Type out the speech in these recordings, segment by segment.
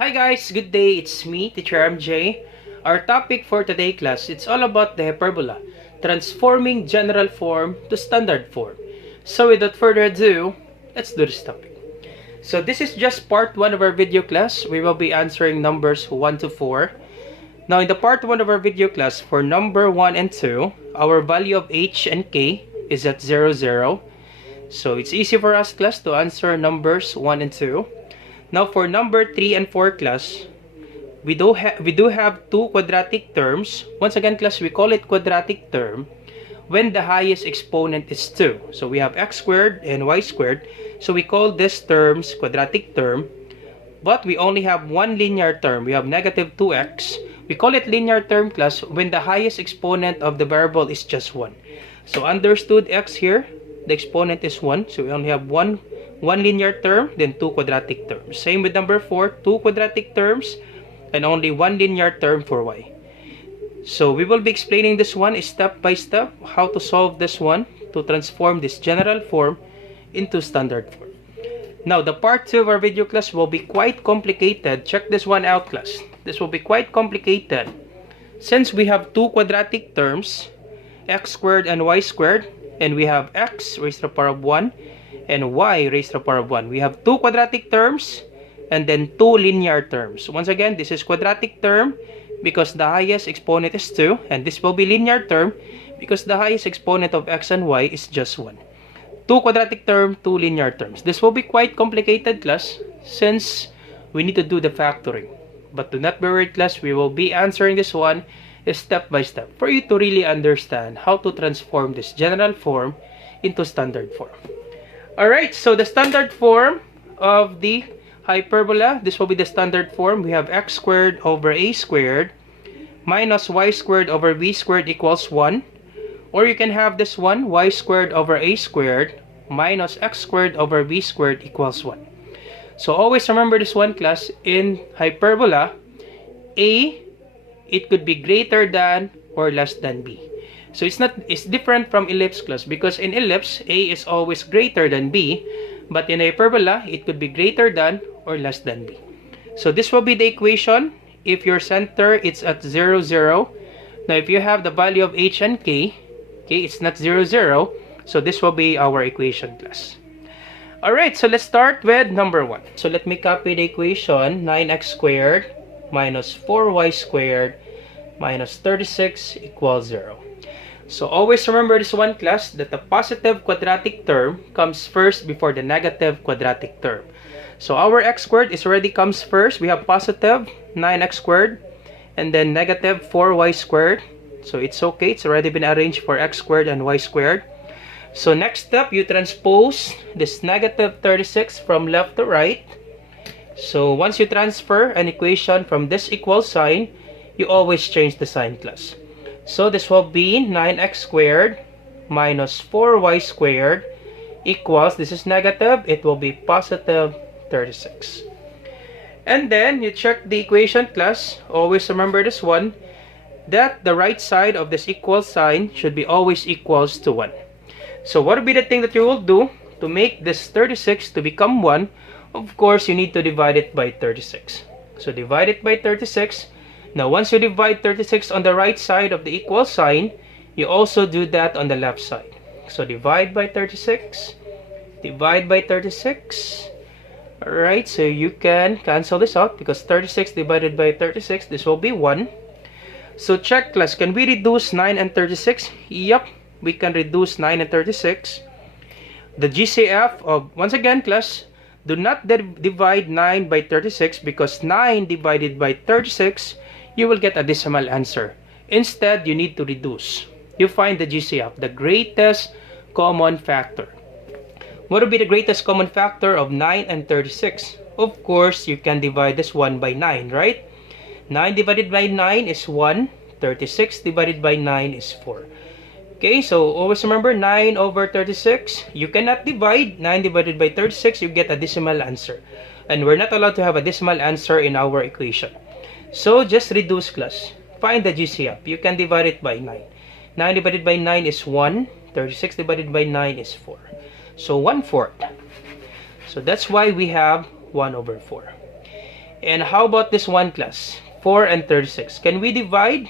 Hi guys, good day. It's me, Teacher MJ. Our topic for today class, it's all about the hyperbola, transforming general form to standard form. So without further ado, let's do this topic. So this is just part 1 of our video class. We will be answering numbers 1 to 4. Now in the part 1 of our video class, for number 1 and 2, our value of h and k is at 0, 0. So it's easy for us class to answer numbers 1 and 2. Now for number 3 and 4 class, we do have two quadratic terms. Once again class, we call it quadratic term when the highest exponent is 2. So we have x squared and y squared. So we call these terms quadratic term. But we only have one linear term. We have negative 2x. We call it linear term class when the highest exponent of the variable is just 1. So understood x here, the exponent is 1. So we only have one linear term, then two quadratic terms. Same with number 4, two quadratic terms, and only one linear term for y. So we will be explaining this one step by step, how to solve this one to transform this general form into standard form. Now the part 2 of our video class will be quite complicated. Check this one out class. This will be quite complicated. Since we have two quadratic terms, x squared and y squared, and we have x raised to the power of 1 and y raised to the power of 1. We have two quadratic terms and then two linear terms. Once again, this is quadratic term because the highest exponent is 2, and this will be linear term because the highest exponent of x and y is just 1. Two quadratic term, two linear terms. This will be quite complicated class since we need to do the factoring. But do not be worried class, we will be answering this one step by step for you to really understand how to transform this general form into standard form. Alright, so the standard form of the hyperbola, this will be the standard form. We have x squared over a squared minus y squared over b squared equals 1. Or you can have this one, y squared over a squared minus x squared over b squared equals 1. So always remember this one class. In hyperbola, a, it could be greater than or less than b. So it's different from ellipse class because in ellipse, a is always greater than b, but in hyperbola, it could be greater than or less than b. So this will be the equation if your center is at 0, 0. Now if you have the value of h and k, okay, it's not 0, 0. So this will be our equation class. Alright, so let's start with number 1. So let me copy the equation. 9x squared minus 4y squared minus 36 equals 0. So always remember this one class, that the positive quadratic term comes first before the negative quadratic term. So our x squared is already comes first. We have positive 9x squared and then negative 4y squared. So it's okay, it's already been arranged for x squared and y squared. So next step, you transpose this negative 36 from left to right. So once you transfer an equation from this equal sign, you always change the sign class. So this will be 9x squared minus 4y squared equals, this is negative, it will be positive 36. And then you check the equation class. Always remember this one, that the right side of this equal sign should be always equals to 1. So what will be the thing that you will do to make this 36 to become 1? Of course, you need to divide it by 36. So divide it by 36. Now, once you divide 36 on the right side of the equal sign, you also do that on the left side. So divide by 36, divide by 36. Alright, so you can cancel this out because 36 divided by 36, this will be 1. So check class, can we reduce 9 and 36? Yep, we can reduce 9 and 36. The GCF of, once again class, do not divide 9 by 36 because 9 divided by 36, you will get a decimal answer. Instead, you need to reduce. You find the GCF, the greatest common factor. What will be the greatest common factor of 9 and 36? Of course, you can divide this one by 9, right? 9 divided by 9 is 1. 36 divided by 9 is 4. Okay, so always remember 9 over 36. You cannot divide 9 divided by 36. You get a decimal answer. And we're not allowed to have a decimal answer in our equation. So just reduce class. Find the GCF. You can divide it by 9. 9 divided by 9 is 1. 36 divided by 9 is 4. So 1/4. So that's why we have 1/4. And how about this one class? 4 and 36. Can we divide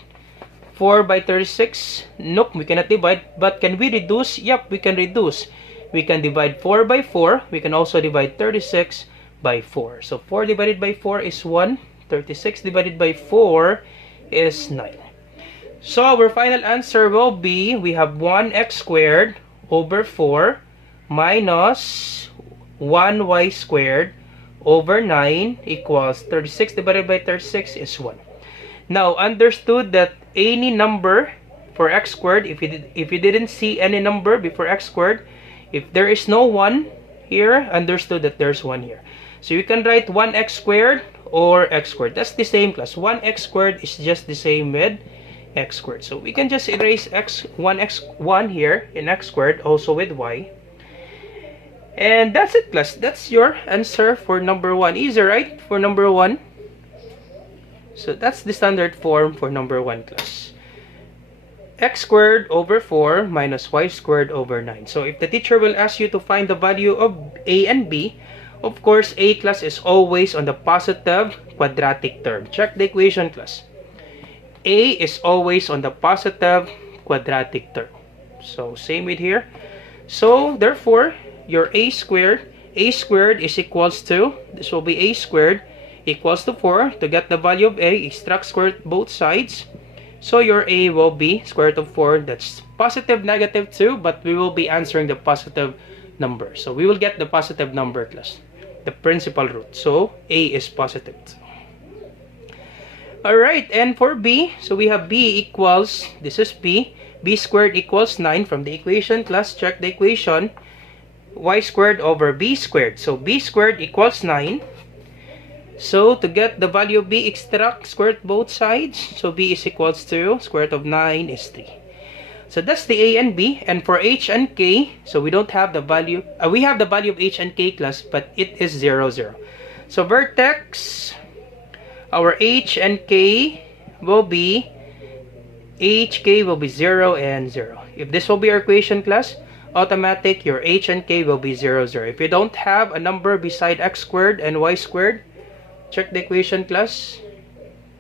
4 by 36? Nope, we cannot divide. But can we reduce? Yep, we can reduce. We can divide 4 by 4. We can also divide 36 by 4. So 4 divided by 4 is 1. 36 divided by 4 is 9. So our final answer will be, we have 1x squared over 4 minus 1y squared over 9 equals 36 divided by 36 is 1. Now, understood that any number for x squared, if you didn't see any number before x squared, if there is no 1 here, understood that there's 1 here. So you can write 1x squared or x squared. That's the same class. 1x squared is just the same with x squared. So we can just erase 1 here in x squared, also with y. And that's it, class. That's your answer for number 1. Easy, right? For number 1. So that's the standard form for number 1, class. X squared over 4 minus y squared over 9. So if the teacher will ask you to find the value of a and b, of course, a, class, is always on the positive quadratic term. Check the equation, class. A is always on the positive quadratic term. So same with here. So therefore, your a squared is equals to, this will be a squared equals to 4. To get the value of a, extract square root both sides. So your a will be square root of 4. That's positive, negative 2, but we will be answering the positive number. So we will get the positive number, class, the principal root. So a is positive 2. Alright, and for b, so we have b equals, this is b squared equals 9 from the equation, class. Check the equation. Y squared over b squared. So b squared equals 9. So to get the value of b, extract square root both sides. So b is equals to square root of 9 is 3. So that's the a and b. And for h and k, so we don't have the value. We have the value of h and k, class, but it is 0, 0. So vertex, our h and k will be, hk will be 0 and 0. If this will be our equation, class, automatic, your h and k will be 0, 0. If you don't have a number beside x squared and y squared, check the equation, class.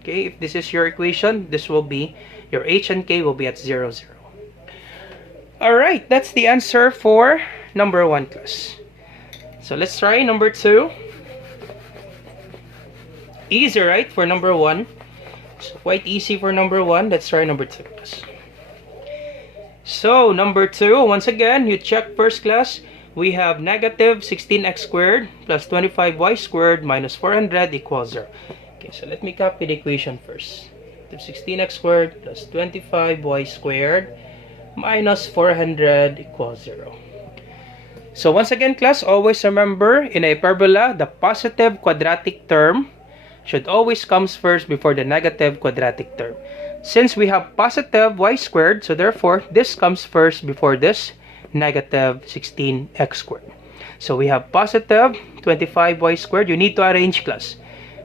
Okay, if this is your equation, this will be, your h and k will be at 0, 0. Alright, that's the answer for number 1, class. So let's try number 2. Easy, right, for number 1? So quite easy for number 1. Let's try number 2, class. So number 2, once again, you check first, class. We have negative 16x squared plus 25y squared minus 400 equals 0. Okay, so let me copy the equation first. 16x squared plus 25y squared minus 400 equals 0. So once again, class, always remember, in a hyperbola, the positive quadratic term should always comes first before the negative quadratic term. Since we have positive y squared, so therefore this comes first before this negative 16x squared. So we have positive 25y squared. You need to arrange, class.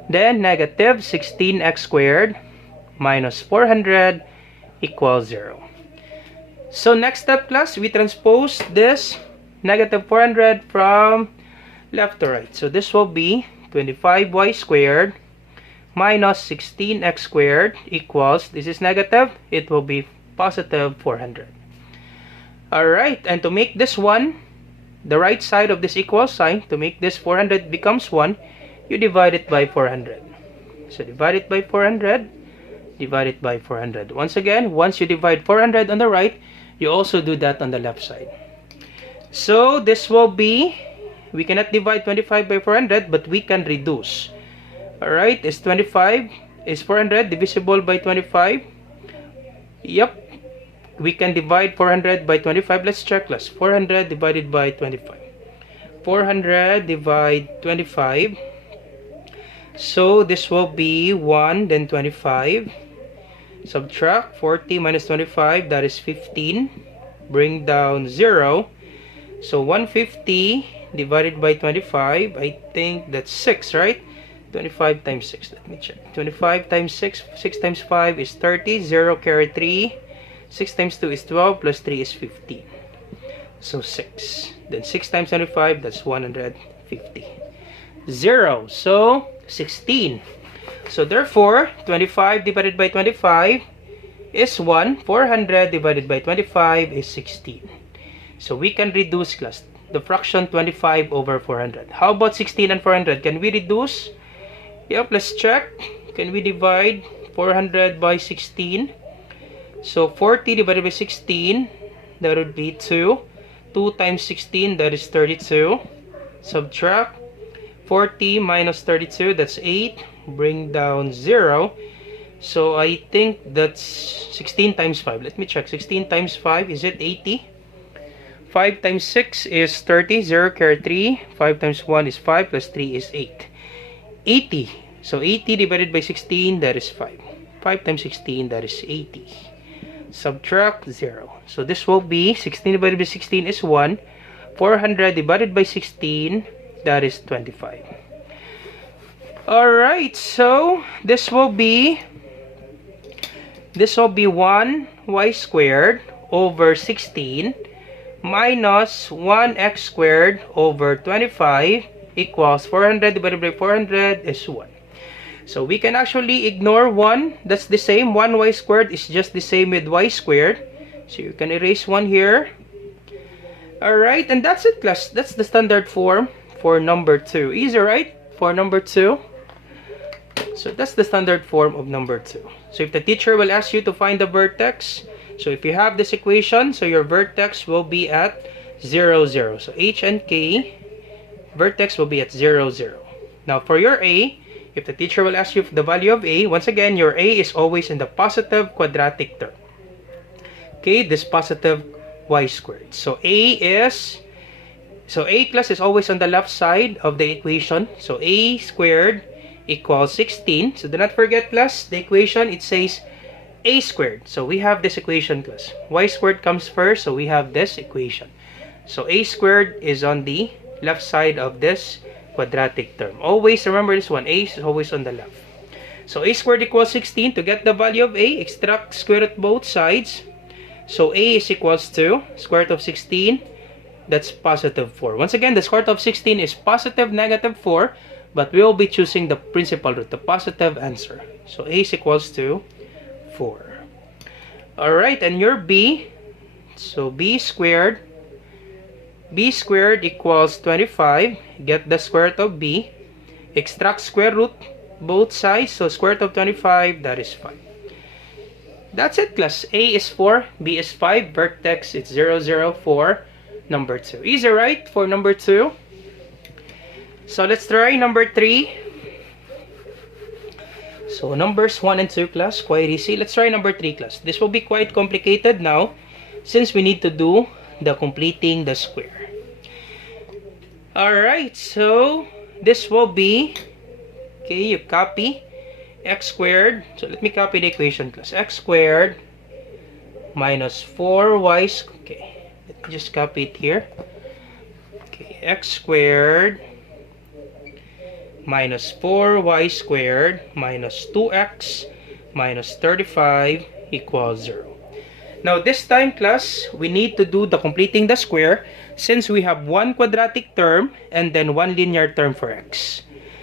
Then negative 16x squared minus 400 equals 0. So next step, class, we transpose this negative 400 from left to right. So this will be 25y squared minus 16x squared equals, this is negative, it will be positive 400. Alright, and to make this 1, the right side of this equal sign, to make this 400 becomes 1, you divide it by 400. So divide it by 400, divide it by 400. Once again, once you divide 400 on the right, you also do that on the left side. So this will be, we cannot divide 25 by 400, but we can reduce. Alright, is 25, is 400 divisible by 25? Yep. We can divide 400 by 25. Let's check, class. 400 divided by 25. 400 divide 25. So this will be 1, then 25. Subtract 40 minus 25, that is 15. Bring down 0. So 150 divided by 25, I think that's 6, right? 25 times 6, let me check. 25 times 6, 6 times 5 is 30, 0 carry 3. 6 times 2 is 12, plus 3 is 15. So 6. Then 6 times 25, that's 150. 0. So 16. So therefore, 25 divided by 25 is 1. 400 divided by 25 is 16. So we can reduce, class, the fraction 25 over 400. How about 16 and 400? Can we reduce? Yep, let's check. Can we divide 400 by 16? So 40 divided by 16, that would be 2. 2 times 16, that is 32. Subtract 40 minus 32, that's 8. Bring down 0. So I think that's 16 times 5. Let me check. 16 times 5, is it 80? 5 times 6 is 30. 0 carry 3. 5 times 1 is 5 plus 3 is 8. 80. So 80 divided by 16, that is 5. 5 times 16, that is 80. Subtract 0. So this will be 16 divided by 16 is 1. 400 divided by 16, that is 25. Alright, so this will be 1y squared over 16 minus 1x squared over 25 equals 400 divided by 400 is 1. So we can actually ignore 1. That's the same. 1y squared is just the same with y squared. So you can erase 1 here. Alright, and that's it, class. That's the standard form for number 2. Easy, right? For number 2. So that's the standard form of number 2. So if the teacher will ask you to find the vertex, so if you have this equation, so your vertex will be at 0, 0. So h and k, vertex will be at 0, 0. Now for your a, if the teacher will ask you the value of a, once again, your a is always in the positive quadratic term. Okay, this positive y squared. So a class is always on the left side of the equation. So a squared equals 16. So do not forget, class, the equation, it says a squared. So we have this equation, class. Y squared comes first, so we have this equation. So a squared is on the left side of this quadratic term. Always remember this one. A is always on the left. So a squared equals 16. To get the value of a, extract square root both sides. So a is equals to square root of 16. That's positive 4. Once again, the square root of 16 is positive negative 4. But we will be choosing the principal root, the positive answer. So a is equals to 4. Alright, and your b. So b squared equals 25. Get the square root of b. Extract square root both sides. So square root of 25, that is 5. That's it, class. A is 4, b is 5. Vertex, it's 0, 0, 4. Number 2. Easy, right? For number 2. So let's try number 3. So numbers 1 and 2, class, quite easy. Let's try number 3, class. This will be quite complicated now since we need to do the completing the square. Alright, so this will be, okay, you copy x squared. So let me copy the equation, class. X squared minus 4y, okay, let me just copy it here. Okay, x squared minus 4y squared minus 2x minus 35 equals 0. Now this time, class, we need to do the completing the square since we have one quadratic term and then one linear term for x.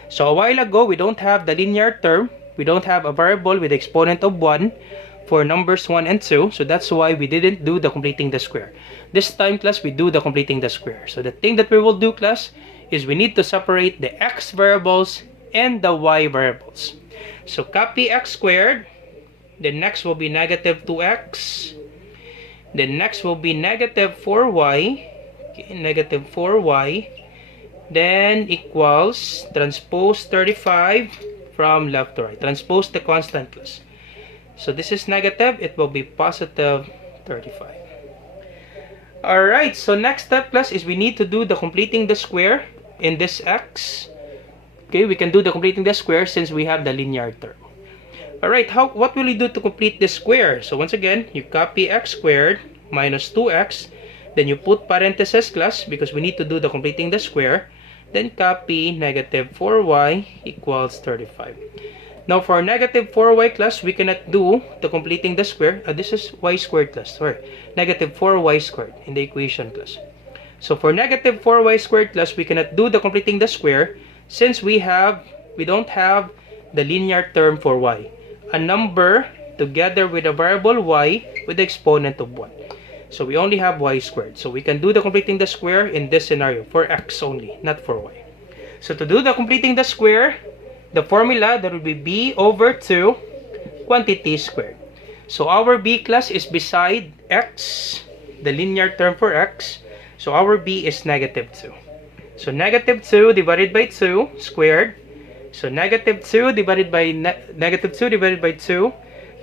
So a while ago, we don't have the linear term. We don't have a variable with the exponent of 1 for numbers 1 and 2. So that's why we didn't do the completing the square. This time, class, we do the completing the square. So the thing that we will do, class, is we need to separate the x variables and the y variables. So copy x squared. The next will be negative 2x. The next will be negative 4y. Okay, negative 4y. Then equals transpose 35 from left to right. Transpose the constant, class. So this is negative. It will be positive 35. Alright, so next step, class, is we need to do the completing the square in this x. Okay, we can do the completing the square since we have the linear term. Alright, what will we do to complete this square? So once again, you copy x squared minus 2x. Then you put parentheses, class, because we need to do the completing the square. Then copy negative 4y equals 35. Now for negative 4y, class, we cannot do the completing the square. This is y squared, class. Sorry, negative 4y squared in the equation, class. So for negative 4y squared, class, we cannot do the completing the square since we have we don't have the linear term for y. A number together with a variable y with the exponent of 1. So we only have y squared. So we can do the completing the square in this scenario for x only, not for y. So to do the completing the square, the formula, that would be b over 2 quantity squared. So our b class is beside x, the linear term for x. So our b is negative 2. So negative 2 divided by 2 squared. So negative 2 divided by negative 2 divided by 2,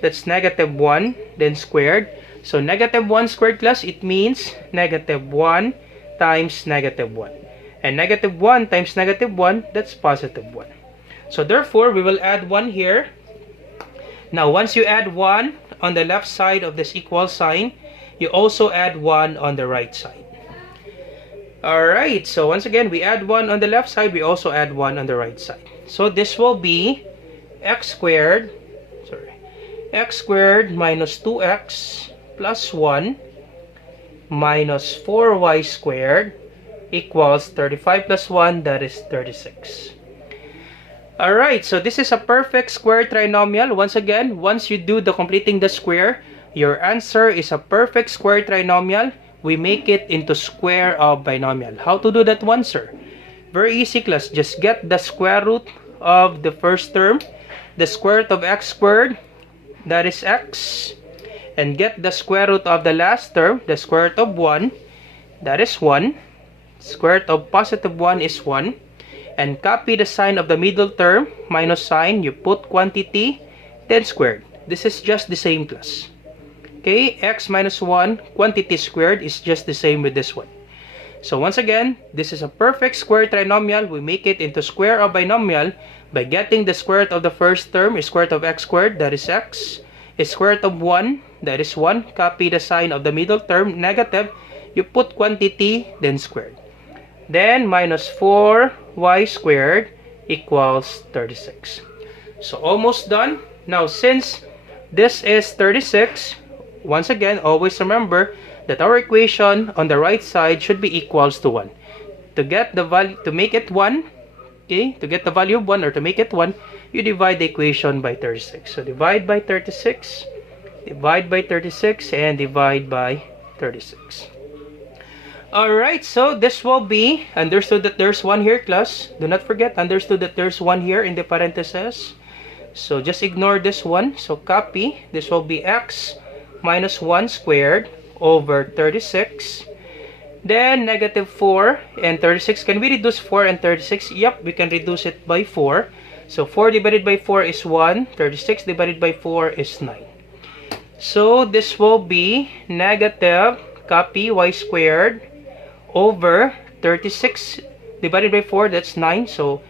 that's negative 1, then squared. So negative 1 squared class, it means negative 1 times negative 1. And negative 1 times negative 1, that's positive 1. So therefore, we will add 1 here. Now, once you add 1 on the left side of this equal sign, you also add 1 on the right side. Alright, so once again, we add 1 on the left side, we also add 1 on the right side. So this will be x squared minus 2x plus 1 minus 4y squared equals 35 plus 1, that is 36. Alright, so this is a perfect square trinomial. Once again, once you do the completing the square, your answer is a perfect square trinomial. We make it into square of binomial. How to do that one, sir? Very easy, class. Just get the square root of the first term, the square root of x squared, that is x, and get the square root of the last term, the square root of 1, that is 1. Square root of positive 1 is 1. And copy the sign of the middle term, minus sign, you put quantity, then squared. This is just the same, class. Okay, x minus 1 quantity squared is just the same with this one. So once again, this is a perfect square trinomial. We make it into square of binomial by getting the square root of the first term is square root of x squared, that is x, is square root of 1, that is 1. Copy the sign of the middle term, negative, you put quantity, then squared. Then minus 4y squared equals 36. So almost done. Now since this is 36, once again, always remember that our equation on the right side should be equals to 1. To get the value, to make it 1, okay, to get the value of 1 or to make it 1, you divide the equation by 36. So divide by 36, divide by 36, and divide by 36. Alright, so this will be understood that there's 1 here, class. Do not forget, understood that there's 1 here in the parentheses. So just ignore this one. So copy, this will be x minus 1 squared over 36. Then negative 4 and 36. Can we reduce 4 and 36? Yep, we can reduce it by 4. So 4 divided by 4 is 1. 36 divided by 4 is 9. So this will be negative, copy, y squared over 36 divided by 4, that's 9. So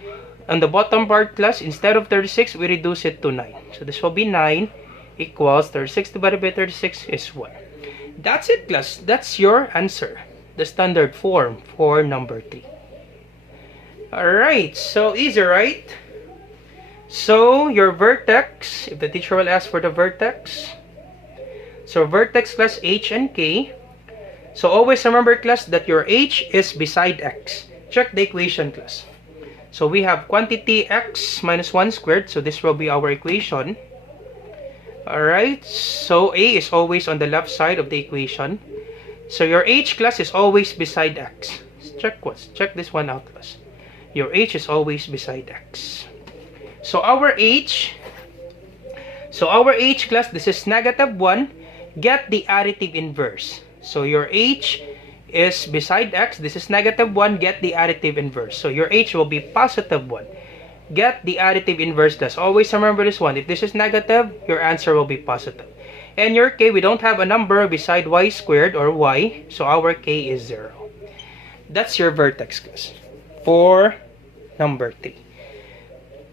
on the bottom part, class, instead of 36, we reduce it to 9. So this will be 9 equals 36 divided by 36 is 1. That's it, class. That's your answer. The standard form for number 3. Alright, so easy, right? So your vertex, if the teacher will ask for the vertex. So vertex, class, h and k. So always remember, class, that your h is beside x. Check the equation, class. So we have quantity x minus 1 squared. So this will be our equation. Alright, so a is always on the left side of the equation. So your h, class, is always beside x. Check this one out, class. Your h is always beside x. So our h, class, this is negative 1. Get the additive inverse. So your h is beside x. This is negative 1. Get the additive inverse. So your h will be positive 1. Get the additive inverse, class. Always remember this one. If this is negative, your answer will be positive. And your k, we don't have a number beside y squared or y. So our k is 0. That's your vertex, class, for number 3.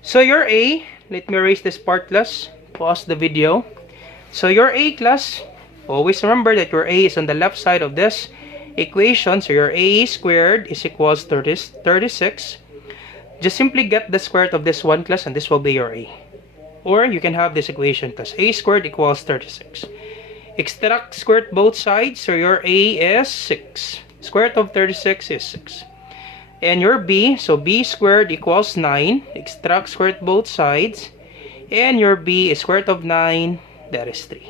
So your a, let me erase this part, class. Pause the video. So your a, class, always remember that your a is on the left side of this equation. So your a squared is equals to 36. Just simply get the square root of this one, class, and this will be your a. Or you can have this equation, class. A squared equals 36. Extract square root both sides. So your a is 6. Square root of 36 is 6. And your b, so b squared equals 9. Extract square root both sides. And your b is square root of 9, that is 3.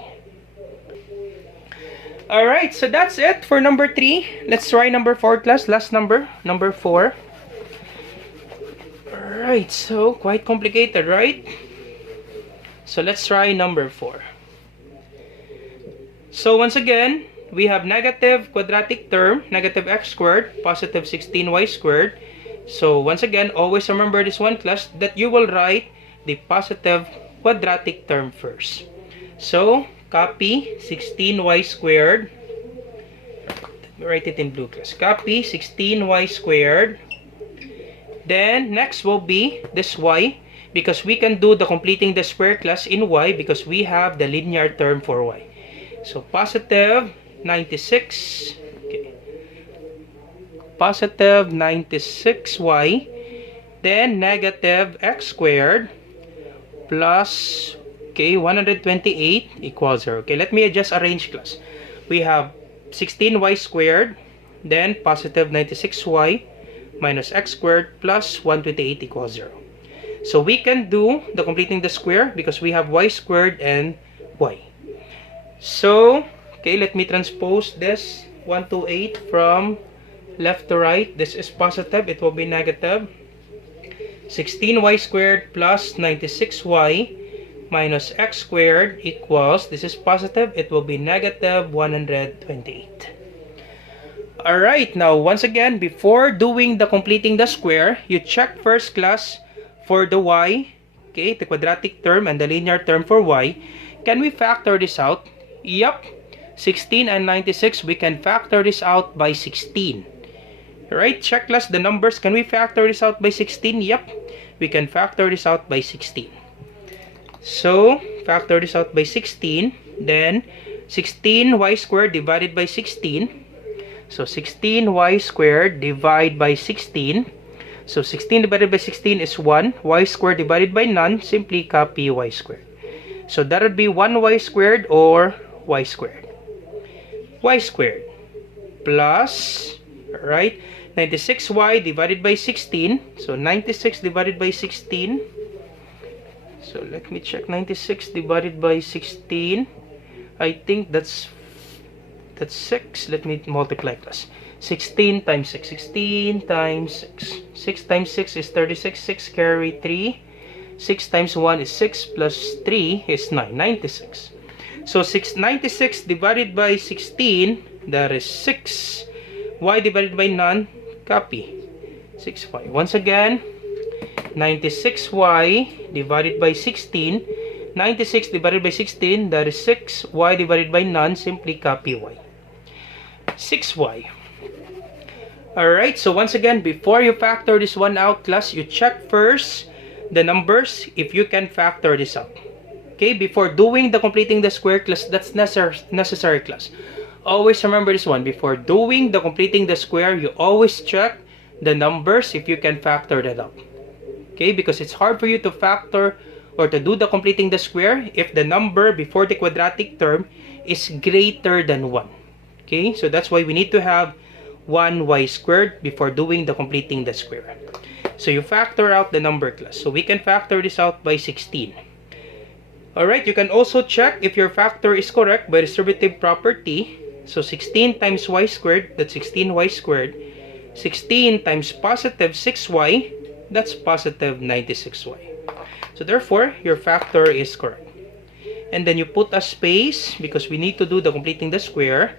Alright, so that's it for number 3. Let's try number 4, class. Last number, number 4. Alright, so quite complicated, right? So let's try number 4. So once again, we have negative quadratic term, negative x squared, positive 16y squared. So once again, always remember this one, class, that you will write the positive quadratic term first. So copy 16y squared. Let me write it in blue, class. Copy 16y squared. Then next will be this y, because we can do the completing the square, class, in y because we have the linear term for y. So positive 96. Okay. Positive 96y. Then negative x squared plus 128 equals 0. Okay, let me just arrange, class. We have 16y squared, then positive 96y minus x squared plus 128 equals 0. So we can do the completing the square because we have y squared and y. So, okay, let me transpose this 128 from left to right. This is positive, it will be negative. 16y squared plus 96y minus x squared equals, this is positive, it will be negative 128. Alright, now once again, before doing the completing the square, you check first, class, for the y, okay, the quadratic term and the linear term for y. Can we factor this out? Yup. 16 and 96, we can factor this out by 16. Alright, check, class, the numbers. Can we factor this out by 16? Yup. We can factor this out by 16. So, factor this out by 16. Then, 16y squared divided by 16. So, 16y squared divided by 16. So, 16 divided by 16 is 1. Y squared divided by none. Simply copy y squared. So, that would be 1y squared or y squared. Y squared plus, alright, 96y divided by 16. So, 96 divided by 16. So, let me check. 96 divided by 16. I think that's 6. Let me multiply, class. 16 times 6. 16 times 6. 6 times 6 is 36. 6 carry 3. 6 times 1 is 6 plus 3 is 9. 96. So 96 divided by 16, that is 6. Y divided by none, copy. 6y. Once again, 96y divided by 16. 96 divided by 16, that is 6. Y divided by none, simply copy y. 6y. Alright, so once again, before you factor this one out, class, you check first the numbers if you can factor this out. Okay, before doing the completing the square, class, that's necessary, class. Always remember this one. Before doing the completing the square, you always check the numbers if you can factor that out. Okay, because it's hard for you to factor or to do the completing the square if the number before the quadratic term is greater than 1. Okay, so that's why we need to have 1y squared before doing the completing the square. So you factor out the number, class. So we can factor this out by 16. Alright, you can also check if your factor is correct by distributive property. So 16 times y squared, that's 16y squared. 16 times positive 6y, that's positive 96y. So therefore, your factor is correct. And then you put a space because we need to do the completing the square.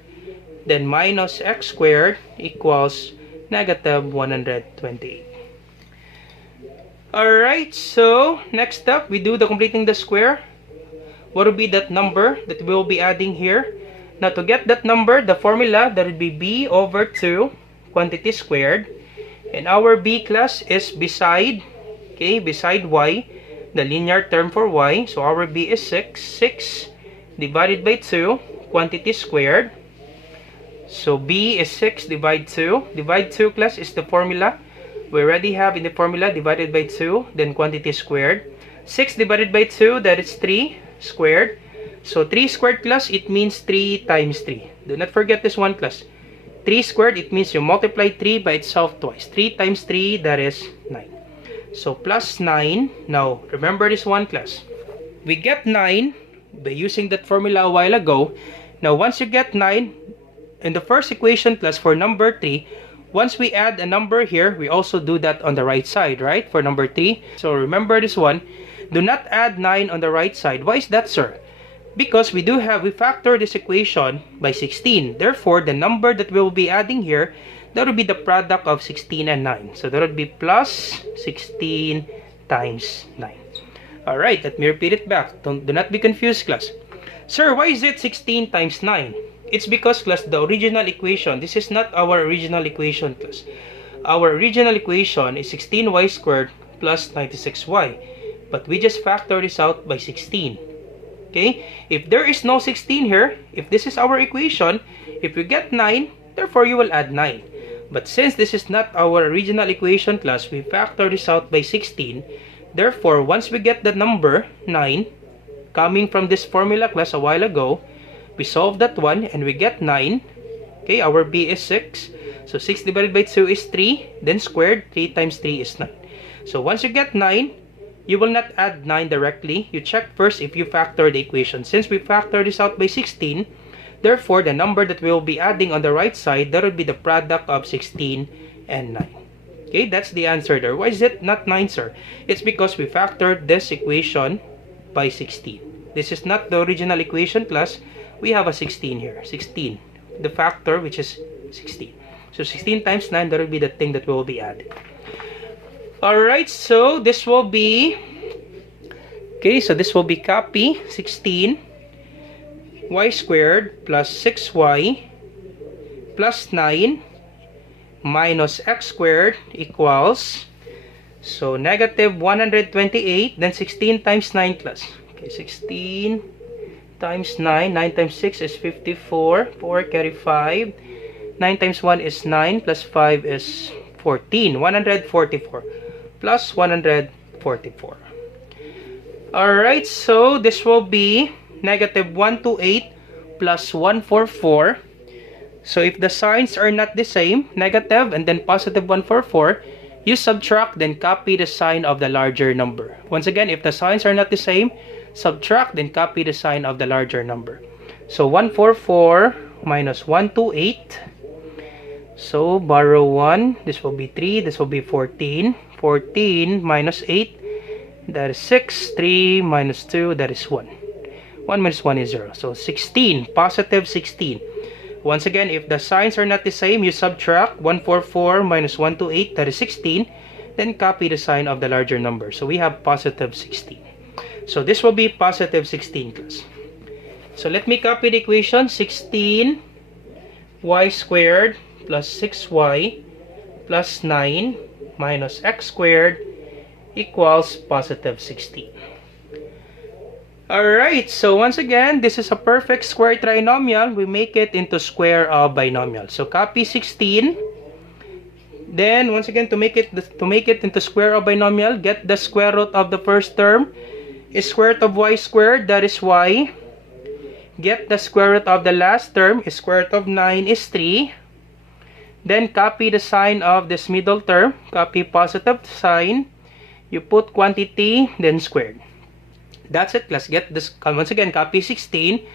Then minus x squared equals negative 128. Alright, so next step, we do the completing the square. What will be that number that we will be adding here? Now, to get that number, the formula, that would be b over 2 quantity squared. And our b, class, is beside, okay, beside y, the linear term for y. So our b is 6. 6 divided by 2 quantity squared. So b is 6 divided 2. Divide 2, class, is the formula. We already have in the formula divided by 2, then quantity squared. 6 divided by 2, that is 3 squared. So 3 squared, class, it means 3 times 3. Do not forget this one, class. 3 squared, it means you multiply 3 by itself twice. 3 times 3, that is 9. So plus 9. Now, remember this one, class. We get 9 by using that formula a while ago. Now, once you get 9, in the first equation, class, for number 3, once we add a number here, we also do that on the right side, right? For number 3. So, remember this one. Do not add 9 on the right side. Why is that, sir? Because we factor this equation by 16. Therefore, the number that we will be adding here, that will be the product of 16 and 9. So that would be plus 16 times 9. Alright, let me repeat it back. Do not be confused, class. Sir, why is it 16 times 9? It's because, class, the original equation, this is not our original equation, class. Our original equation is 16y squared plus 96y. But we just factor this out by 16. Okay, if there is no 16 here, if this is our equation, if you get 9, therefore you will add 9. But since this is not our original equation, class, we factor this out by 16. Therefore, once we get the number 9, coming from this formula, class, a while ago, we solve that one and we get 9. Okay, our b is 6. So 6 divided by 2 is 3. Then squared, 3 times 3 is 9. So once you get 9, you will not add 9 directly. You check first if you factor the equation. Since we factor this out by 16, therefore, the number that we will be adding on the right side, that would be the product of 16 and 9. Okay, that's the answer there. Why is it not 9, sir? It's because we factored this equation by 16. This is not the original equation, plus we have a 16 here. 16. The factor, which is 16. So 16 times 9, that will be the thing that we will be adding. Alright, so this will be, okay, so this will be copy 16 y squared plus 6y plus 9 minus x squared equals, so negative 128, then 16 times 9 plus, okay, 16 times 9, 9 times 6 is 54, 4 carry 5, 9 times 1 is 9, plus 5 is 14, 144. Plus 144. Alright, so this will be negative 128 plus 144. So if the signs are not the same, negative and then positive 144, you subtract, then copy the sign of the larger number. Once again, if the signs are not the same, subtract, then copy the sign of the larger number. So 144 minus 128. So borrow 1, this will be 3, this will be 14. 14 minus 8, that is 6. 3 minus 2, that is 1. 1 minus 1 is 0. So 16, positive 16. Once again, if the signs are not the same, you subtract 144 minus 128, that is 16. Then copy the sign of the larger number. So we have positive 16. So this will be positive 16, class. So let me copy the equation. 16 y squared plus 6y plus 9 minus x squared equals positive 16. Alright, so once again, this is a perfect square trinomial. We make it into square of binomial. So copy 16. Then once again, to make it into square of binomial, get the square root of the first term is square root of y squared, that is y. Get the square root of the last term is square root of 9 is 3. Then copy the sign of this middle term. Copy positive sign. You put quantity, then squared. That's it. Let's get this. Once again, copy 16.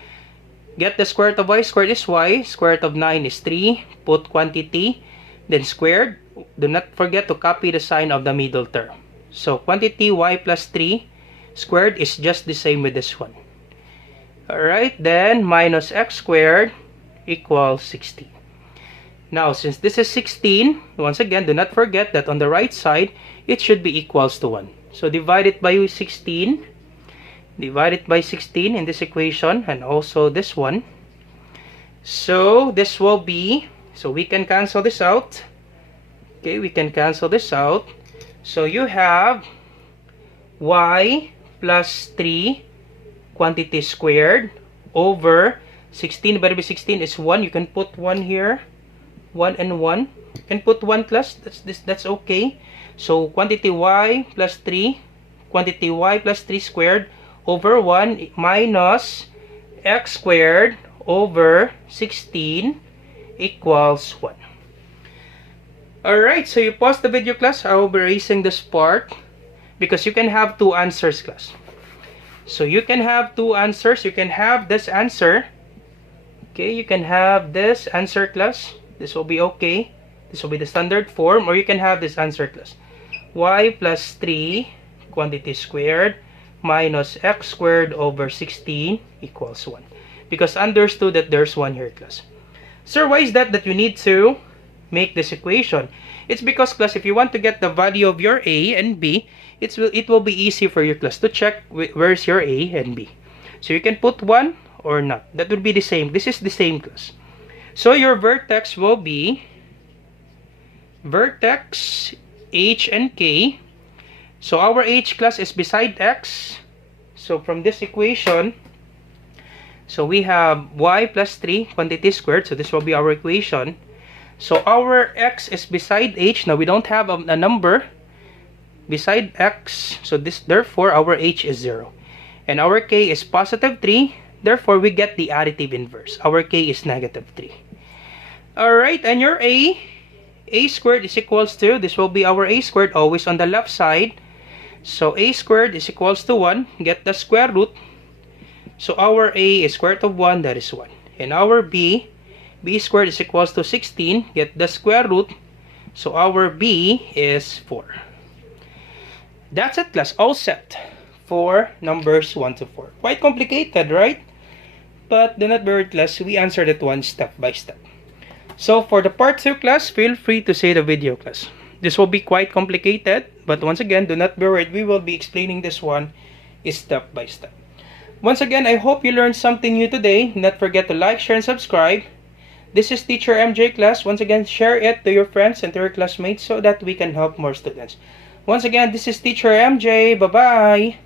Get the square root of y squared is y. Square root of 9 is 3. Put quantity, then squared. Do not forget to copy the sign of the middle term. So quantity y plus 3 squared is just the same with this one. Alright, then minus x squared equals 16. Now, since this is 16, once again, do not forget that on the right side, it should be equals to 1. So, divide it by 16. Divide it by 16 in this equation, and also this one. So, this will be, so we can cancel this out. Okay, we can cancel this out. So, you have y plus 3 quantity squared over 16 divided by 16 is 1. You can put 1 here. 1 and 1. You can put 1 plus. That's okay. So quantity y plus 3. Quantity y plus 3 squared over 1 minus x squared over 16 equals 1. Alright, so you pause the video class. I will be erasing this part because you can have two answers, class. So you can have two answers. You can have this answer. Okay, you can have this answer, class. This will be okay. This will be the standard form. Or you can have this answer, class. Y plus 3 quantity squared minus x squared over 16 equals 1. Because understood that there's 1 here, class. Sir, why is that you need to make this equation? It's because, class, if you want to get the value of your a and b, it will be easy for your class to check where's your a and b. So you can put 1 or not. That will be the same. This is the same, class. So your vertex will be vertex h and k. So our h, class, is beside x. So from this equation, so we have y plus 3 quantity squared. So this will be our equation. So our x is beside h. Now we don't have a number beside x. So this, therefore our h is 0. And our k is positive 3. Therefore we get the additive inverse. Our k is negative 3. Alright, and your a squared is equals to, this will be our a squared, always on the left side. So a squared is equals to 1. Get the square root. So our a is square root of 1, that is 1. And our b squared is equals to 16. Get the square root. So our b is 4. That's it, class. All set for numbers 1 to 4. Quite complicated, right? But do not worry, class. We answered it one step by step. So for the part 2, class, feel free to say the video, class. This will be quite complicated. But once again, do not be worried. We will be explaining this one step by step. Once again, I hope you learned something new today. Do not forget to like, share, and subscribe. This is Teacher MJ, class. Once again, share it to your friends and to your classmates so that we can help more students. Once again, this is Teacher MJ. Bye-bye.